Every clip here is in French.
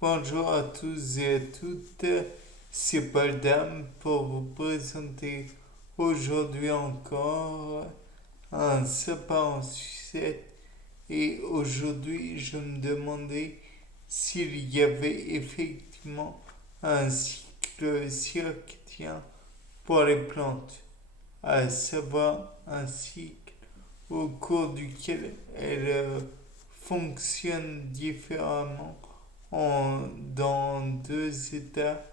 Bonjour à tous et à toutes, c'est Paul Dame pour vous présenter aujourd'hui encore un sapin en sucette. Et aujourd'hui, je me demandais s'il y avait effectivement un cycle circadien pour les plantes, à savoir un cycle au cours duquel elles fonctionnent différemment dans deux états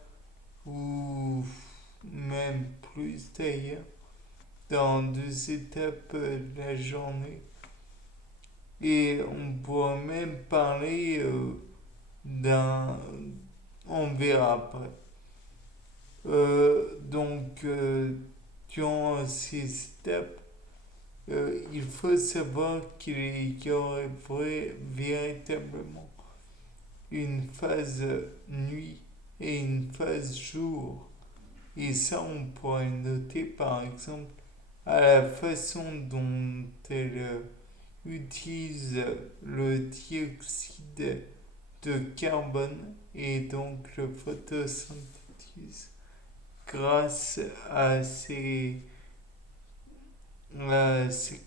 ou même plus d'ailleurs, dans deux étapes de la journée. Et on pourrait même parler d'un... On verra après. Durant ces étapes, il faut savoir qu'il y aurait véritablement une phase nuit et une phase jour. Et ça, on pourrait noter par exemple à la façon dont elle utilise le dioxyde de carbone et donc le photosynthétise grâce à ces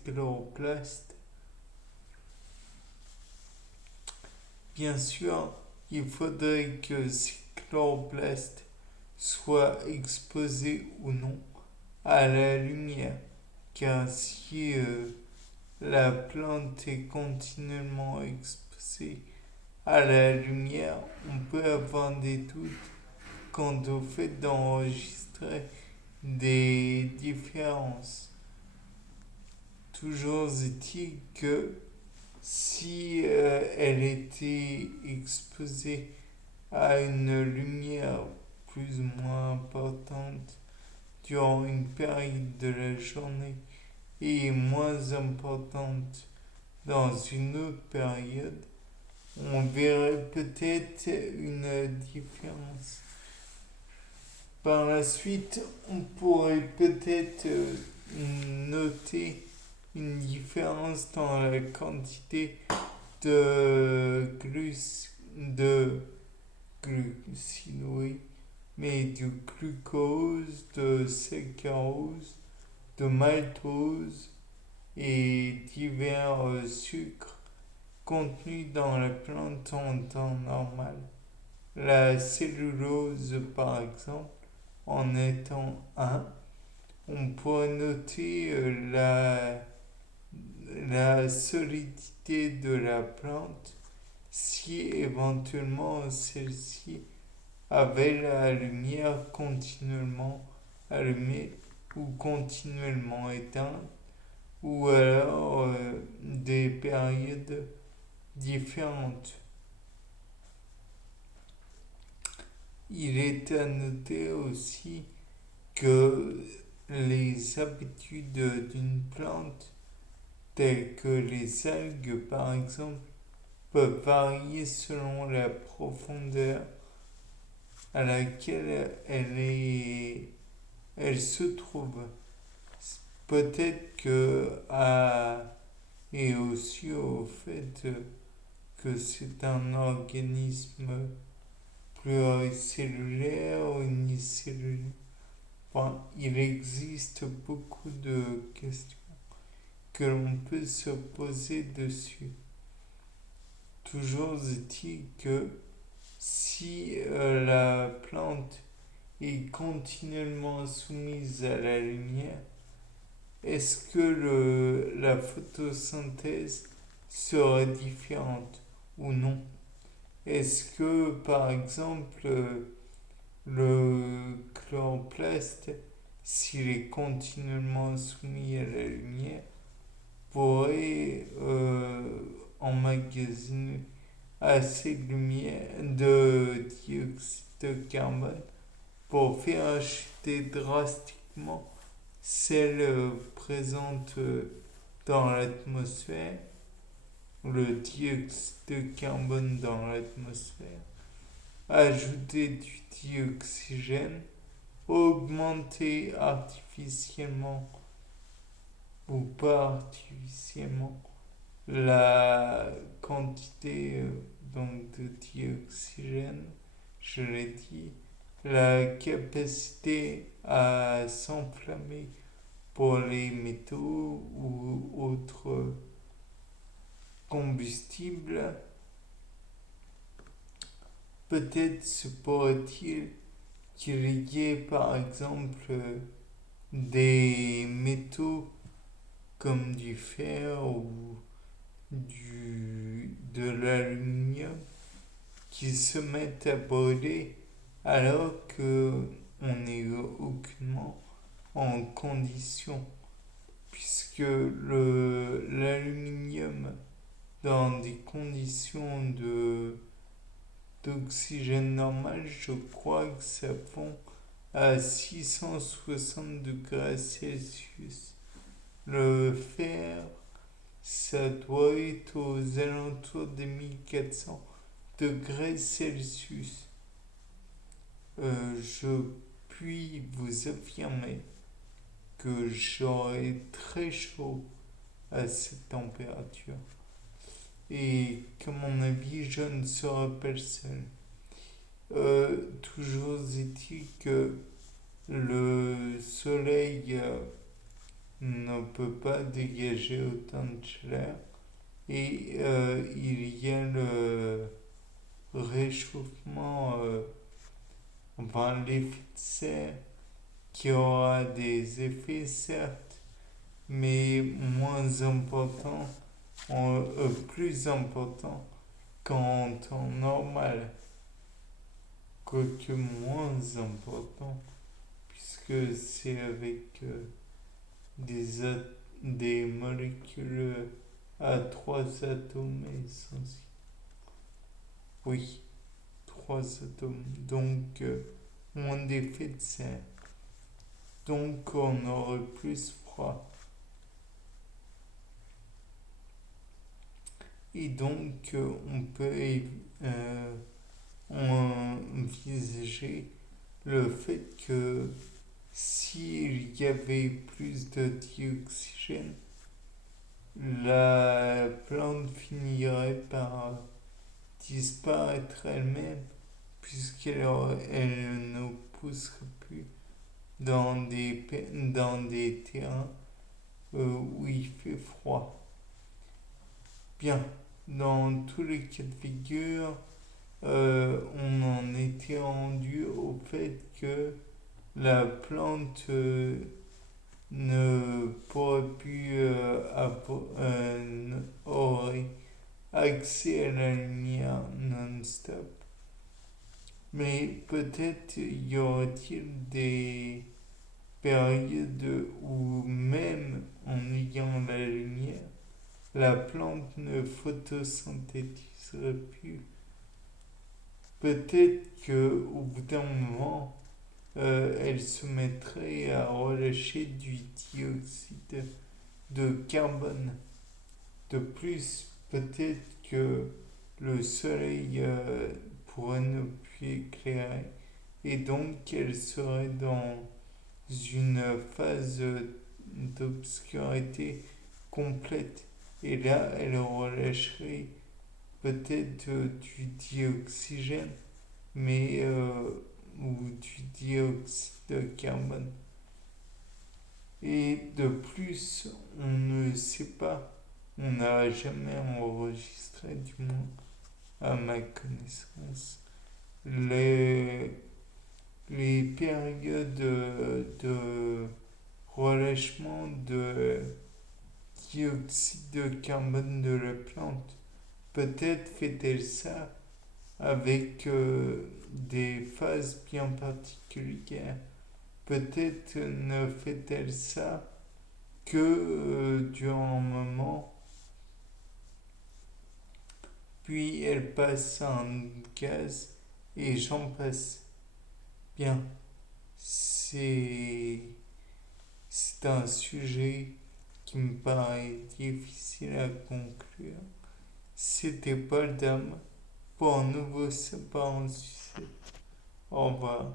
chloroplastes. Bien sûr, il faudrait que ces chloroplastes soient exposés ou non à la lumière, car si la plante est continuellement exposée à la lumière, on peut avoir des doutes quant au fait d'enregistrer des différences. Toujours est-il que si elle était exposée à une lumière plus ou moins importante durant une période de la journée et moins importante dans une autre période, on verrait peut-être une différence. Par la suite, on pourrait peut-être noter une différence dans la quantité de glucides, oui, mais du glucose, de saccharose, de maltose et divers sucres contenus dans la plante en temps normal. La cellulose, par exemple, en étant un, on pourrait noter la solidité de la plante si éventuellement celle-ci avait la lumière continuellement allumée ou continuellement éteinte, ou alors des périodes différentes. Il est à noter aussi que les habitudes d'une plante, telles que les algues par exemple, peuvent varier selon la profondeur à laquelle elle se trouve. Peut-être et aussi au fait que c'est un organisme pluricellulaire ou unicellulaire. Enfin, il existe beaucoup de questions que l'on peut se poser dessus. Toujours est-il que si la plante est continuellement soumise à la lumière, est-ce que la photosynthèse serait différente ou non? Est-ce que, par exemple, le chloroplaste, s'il est continuellement soumis à la lumière, pourrait emmagasiner assez de lumière, de dioxyde de carbone pour faire chuter drastiquement celle présente dans l'atmosphère, le dioxyde de carbone dans l'atmosphère, ajouter du dioxygène, augmenter artificiellement ou pas artificiellement la quantité donc de dioxygène, je l'ai dit, la capacité à s'enflammer pour les métaux ou autres combustibles. Peut-être se pourrait-il qu'il y ait par exemple des métaux comme du fer ou de l'aluminium qui se mettent à brûler alors qu'on n'est aucunement en condition, puisque l'aluminium dans des conditions d'oxygène normal, je crois que ça fond à 660 degrés Celsius. Le fer, ça doit être aux alentours des 1400 degrés Celsius. Je puis vous affirmer que j'aurai très chaud à cette température et qu'à mon avis, je ne serai pas le seul. Toujours est-il que le soleil ne peut pas dégager autant de chaleur et il y a le réchauffement, enfin l'effet de serre qui aura des effets certes, mais moins importants, plus importants qu'en temps normal, quoique moins important, puisque c'est avec des molécules à trois atomes essentiels. Oui, trois atomes, donc moins d'effet de serre. Donc on aurait plus froid. Et donc on peut envisager le fait que s'il y avait plus de dioxygène, la plante finirait par disparaître elle-même puisqu'elle ne pousserait plus dans des terrains où il fait froid. Bien, dans tous les cas de figure, on en était rendu au fait que la plante ne pourrait plus aurait accès à la lumière non-stop. Mais peut-être y aurait-il des périodes où même en ayant la lumière, la plante ne photosynthétiserait plus. Peut-être qu'au bout d'un moment, elle se mettrait à relâcher du dioxyde de carbone. De plus, peut-être que le soleil pourrait ne plus éclairer et donc elle serait dans une phase d'obscurité complète. Et là, elle relâcherait peut-être du dioxygène, mais ou du dioxyde de carbone. Et de plus, on ne sait pas, on n'a jamais enregistré, du moins à ma connaissance, les périodes de relâchement de dioxyde de carbone de la plante. Peut-être fait-elle ça avec des phases bien particulières. Peut-être ne fait-elle ça que durant un moment, puis elle passe à un gaz et j'en passe. Bien, c'est un sujet qui me paraît difficile à conclure. C'était Paul Dame pour un nouveau Sapin en Sucette. Au revoir.